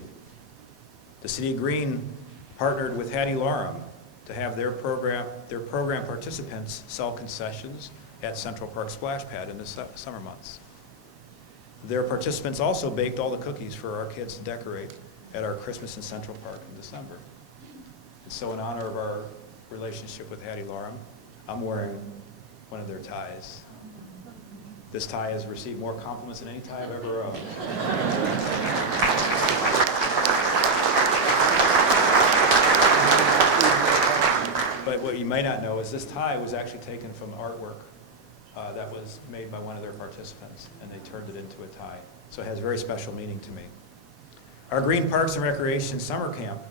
The city of Greene partnered with Hattie Larum to have their program participants sell concessions at Central Park Splash Pad in the summer months. Their participants also baked all the cookies for our kids to decorate at our Christmas in Central Park in December. And so in honor of our relationship with Hattie Larum, I'm wearing one of their ties. This tie has received more compliments than any tie I've ever owned. But what you may not know is this tie was actually taken from artwork that was made by one of their participants, and they turned it into a tie. So it has very special meaning to me. Our Greene Parks and Recreation Summer Camp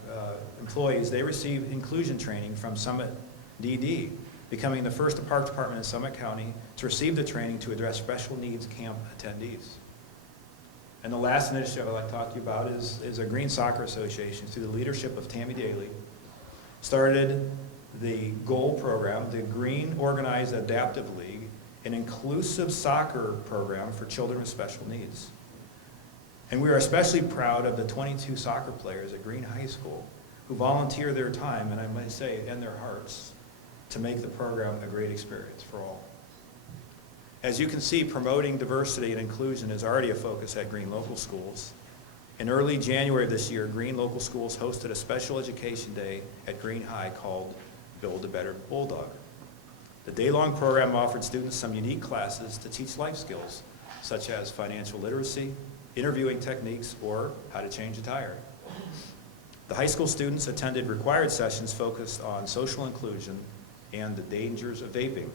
employees, they received inclusion training from Summit DD, becoming the first park department in Summit County to receive the training to address special needs camp attendees. And the last initiative I'd like to talk to you about is a Greene Soccer Association, through the leadership of Tammy Daly, started the GOAL program, the Greene Organized Adaptive League, an inclusive soccer program for children with special needs. And we are especially proud of the 22 soccer players at Greene High School who volunteer their time, and I might say, and their hearts, to make the program a great experience for all. As you can see, promoting diversity and inclusion is already a focus at Greene local schools. In early January of this year, Greene local schools hosted a special education day at Greene High called Build a Better Bulldog. The day-long program offered students some unique classes to teach life skills, such as financial literacy, interviewing techniques, or how to change a tire. The high school students attended required sessions focused on social inclusion and the dangers of vaping.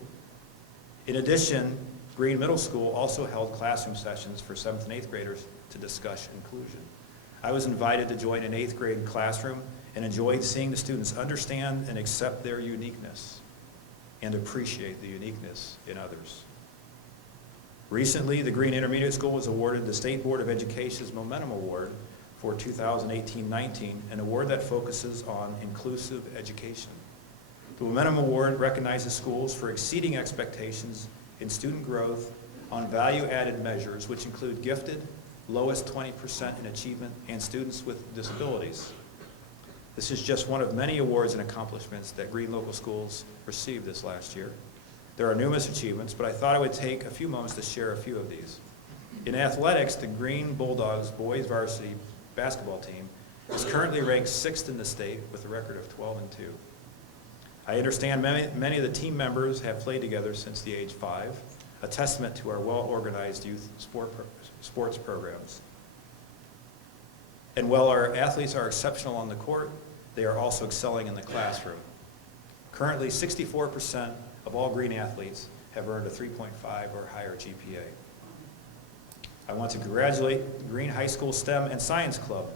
In addition, Greene Middle School also held classroom sessions for 7th and 8th graders to discuss inclusion. I was invited to join an 8th grade classroom and enjoyed seeing the students understand and accept their uniqueness and appreciate the uniqueness in others. Recently, the Greene Intermediate School was awarded the State Board of Education's Momentum Award for 2018-19, an award that focuses on inclusive education. The Momentum Award recognizes schools for exceeding expectations in student growth on value-added measures, which include gifted, lowest 20% in achievement, and students with disabilities. This is just one of many awards and accomplishments that Greene local schools received this last year. There are numerous achievements, but I thought I would take a few moments to share a few of these. In athletics, the Greene Bulldogs boys varsity basketball team is currently ranked 6th in the state with a record of 12-2. I understand many of the team members have played together since the age 5, a testament to our well-organized youth sports programs. And while our athletes are exceptional on the court, they are also excelling in the classroom. Currently, 64% of all Greene athletes have earned a 3.5 or higher GPA. I want to congratulate the Greene High School STEM and Science Club.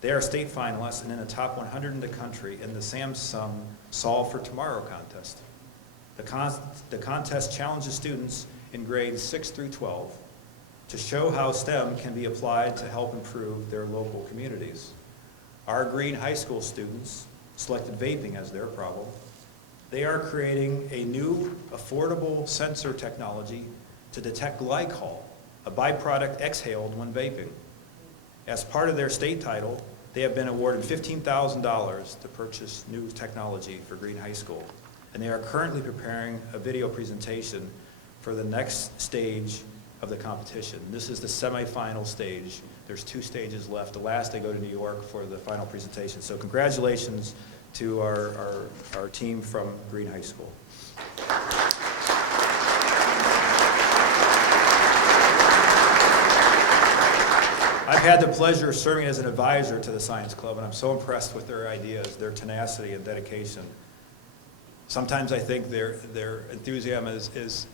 They are state finalists and in the top 100 in the country in the Samsung Solve for Tomorrow contest. The contest challenges students in grades 6 through 12 to show how STEM can be applied to help improve their local communities. our Green High School students selected vaping as their problem. They are creating a new, affordable sensor technology to detect glycol, a byproduct exhaled when vaping. As part of their state title, they have been awarded $15,000 to purchase new technology for Green High School. And they are currently preparing a video presentation for the next stage of the competition. This is the semifinal stage. There's 2 stages left. The last, they go to New York for the final presentation. So congratulations to our team from Green High School. I've had the pleasure of serving as an advisor to the Science Club, and I'm so impressed with their ideas, their tenacity and dedication. Sometimes I think their enthusiasm is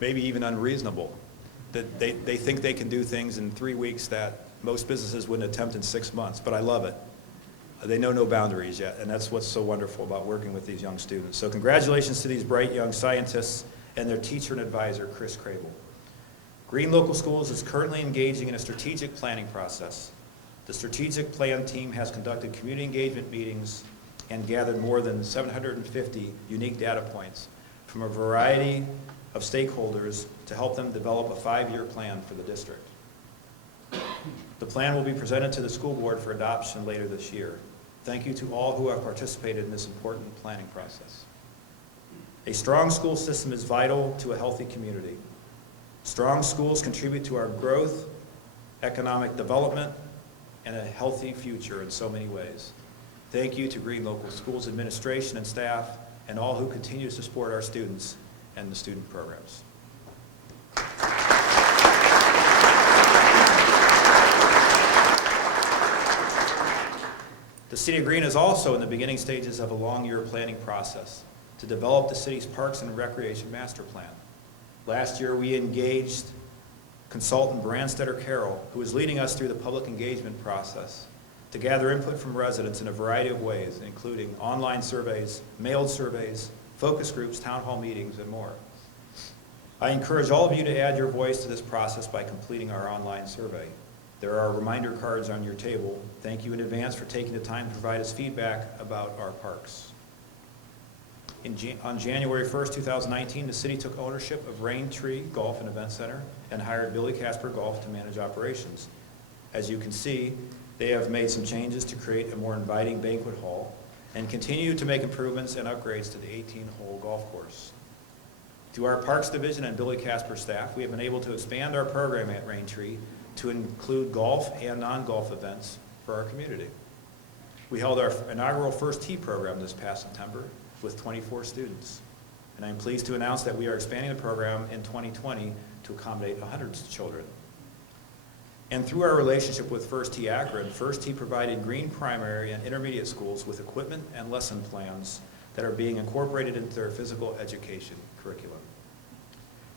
maybe even unreasonable, that they think they can do things in 3 weeks that most businesses wouldn't attempt in 6 months, but I love it. They know no boundaries yet, and that's what's so wonderful about working with these young students. So congratulations to these bright young scientists and their teacher and advisor, Chris Crable. Green Local Schools is currently engaging in a strategic planning process. The strategic plan team has conducted community engagement meetings and gathered more than 750 unique data points from a variety of stakeholders to help them develop a 5-year plan for the district. The plan will be presented to the school board for adoption later this year. Thank you to all who have participated in this important planning process. A strong school system is vital to a healthy community. Strong schools contribute to our growth, economic development, and a healthy future in so many ways. Thank you to Green Local Schools administration and staff and all who continue to support our students and the student programs. The City of Green is also in the beginning stages of a long-year planning process to develop the city's Parks and Recreation Master Plan. Last year, we engaged consultant Branstetter Carroll, who is leading us through the public engagement process, to gather input from residents in a variety of ways, including online surveys, mailed surveys, focus groups, town hall meetings, and more. I encourage all of you to add your voice to this process by completing our online survey. There are reminder cards on your table. Thank you in advance for taking the time to provide us feedback about our parks. On January 1st, 2019, the city took ownership of Raintree Golf and Event Center and hired Billy Casper Golf to manage operations. As you can see, they have made some changes to create a more inviting banquet hall and continue to make improvements and upgrades to the 18-hole golf course. Through our Parks Division and Billy Casper staff, we have been able to expand our program at Raintree to include golf and non-golf events for our community. We held our inaugural First Tee program this past September with 24 students. And I'm pleased to announce that we are expanding the program in 2020 to accommodate 100 children. And through our relationship with First Tee Akron, First Tee provided Green primary and intermediate schools with equipment and lesson plans that are being incorporated into their physical education curriculum.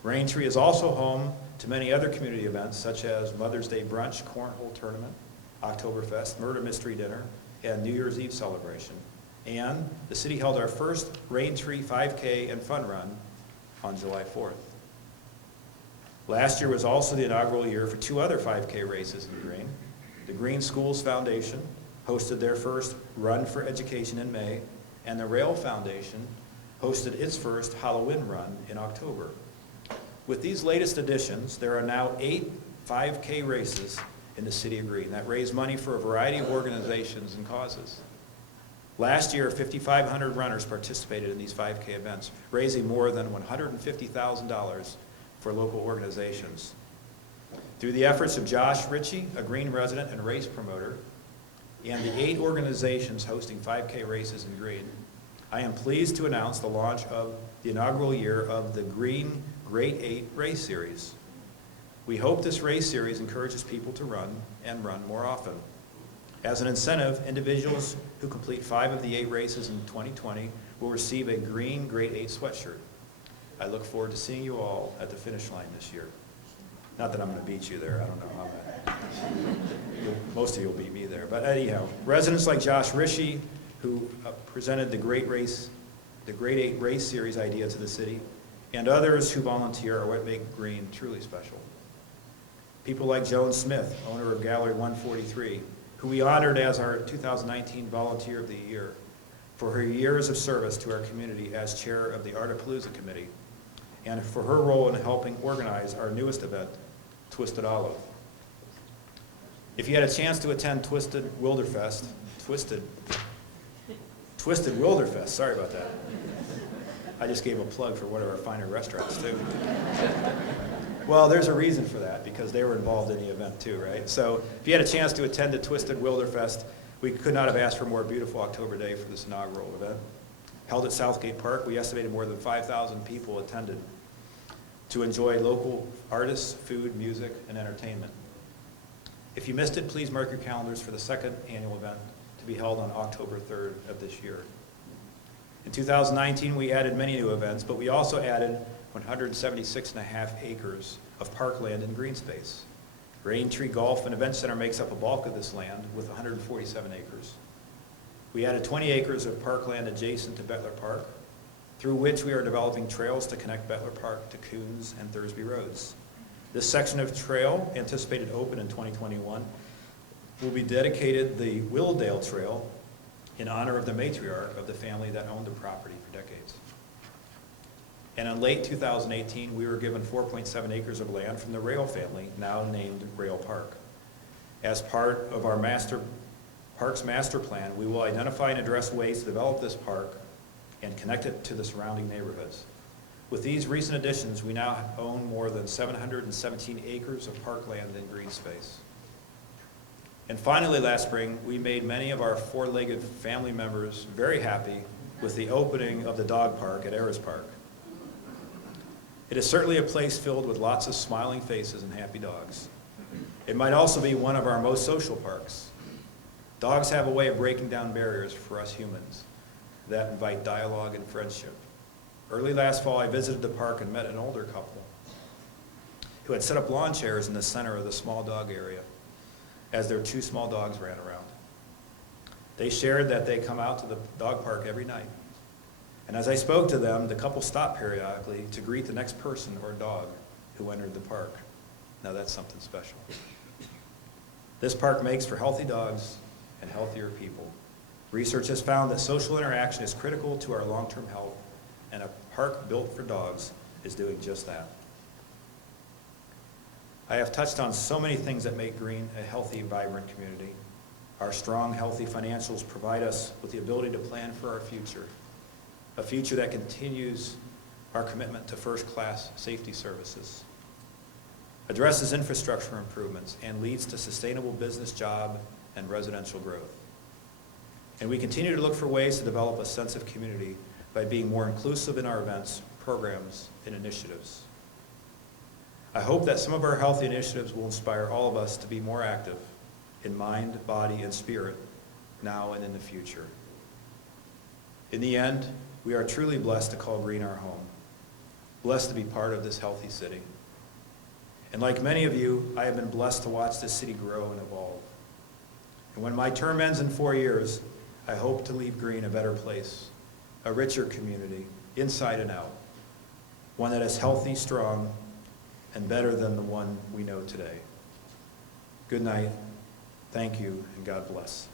Raintree is also home to many other community events such as Mother's Day Brunch, Cornhole Tournament, Oktoberfest, Murder Mystery Dinner, and New Year's Eve celebration. And the city held our first Raintree 5K and Fun Run on July 4th. Last year was also the inaugural year for 2 other 5K races in Green. The Green Schools Foundation hosted their first Run for Education in May, and the Rail Foundation hosted its first Halloween run in October. With these latest additions, there are now 8 5K races in the city of Green that raise money for a variety of organizations and causes. Last year, 5,500 runners participated in these 5K events, raising more than $150,000 for local organizations. Through the efforts of Josh Ritchie, a Green resident and race promoter, and the 8 organizations hosting 5K races in Green, I am pleased to announce the launch of the inaugural year of the Green Great 8 Race Series. We hope this race series encourages people to run and run more often. As an incentive, individuals who complete 5 of the 8 races in 2020 will receive a Green Great 8 sweatshirt. I look forward to seeing you all at the finish line this year. Not that I'm going to beat you there, I don't know how most of you will beat me there. But anyhow, residents like Josh Ritchie, who presented the Great 8 Race Series idea to the city, and others who volunteer are what make Green truly special. People like Joan Smith, owner of Gallery 143, who we honored as our 2019 Volunteer of the Year for her years of service to our community as chair of the Artapalooza Committee, and for her role in helping organize our newest event, Twisted Olive. If you had a chance to attend Twisted Wilderfest, sorry about that. I just gave a plug for one of our finer restaurants too. Well, there's a reason for that, because they were involved in the event too, right? So if you had a chance to attend the Twisted Wilderfest, we could not have asked for a more beautiful October day for this inaugural event. Held at Southgate Park, we estimated more than 5,000 people attended to enjoy local artists, food, music, and entertainment. If you missed it, please mark your calendars for the second annual event to be held on October 3rd of this year. In 2019, we added many new events, but we also added 176.5 acres of parkland and green space. Raintree Golf and Event Center makes up a bulk of this land with 147 acres. We added 20 acres of parkland adjacent to Bettler Park, through which we are developing trails to connect Bettler Park to Coons and Thursby Roads. This section of trail, anticipated to open in 2021, will be dedicated the Willdale Trail in honor of the matriarch of the family that owned the property for decades. And in late 2018, we were given 4.7 acres of land from the Rail family, now named Rail Park. As part of our Parks Master Plan, we will identify and address ways to develop this park and connect it to the surrounding neighborhoods. With these recent additions, we now own more than 717 acres of parkland and green space. And finally, last spring, we made many of our four-legged family members very happy with the opening of the dog park at Ayers Park. It is certainly a place filled with lots of smiling faces and happy dogs. It might also be one of our most social parks. Dogs have a way of breaking down barriers for us humans that invite dialogue and friendship. Early last fall, I visited the park and met an older couple who had set up lawn chairs in the center of the small dog area as their two small dogs ran around. They shared that they come out to the dog park every night. And as I spoke to them, the couple stopped periodically to greet the next person or dog who entered the park. Now that's something special. This park makes for healthy dogs and healthier people. Research has found that social interaction is critical to our long-term health, and a park built for dogs is doing just that. I have touched on so many things that make Green a healthy, vibrant community. Our strong, healthy financials provide us with the ability to plan for our future, a future that continues our commitment to first-class safety services, addresses infrastructure improvements, and leads to sustainable business, job, and residential growth. And we continue to look for ways to develop a sense of community by being more inclusive in our events, programs, and initiatives. I hope that some of our healthy initiatives will inspire all of us to be more active in mind, body, and spirit now and in the future. In the end, we are truly blessed to call Green our home, blessed to be part of this healthy city. And like many of you, I have been blessed to watch this city grow and evolve. And when my term ends in 4 years, I hope to leave Green a better place, a richer community, inside and out, one that is healthy, strong, and better than the one we know today. Good night, thank you, and God bless.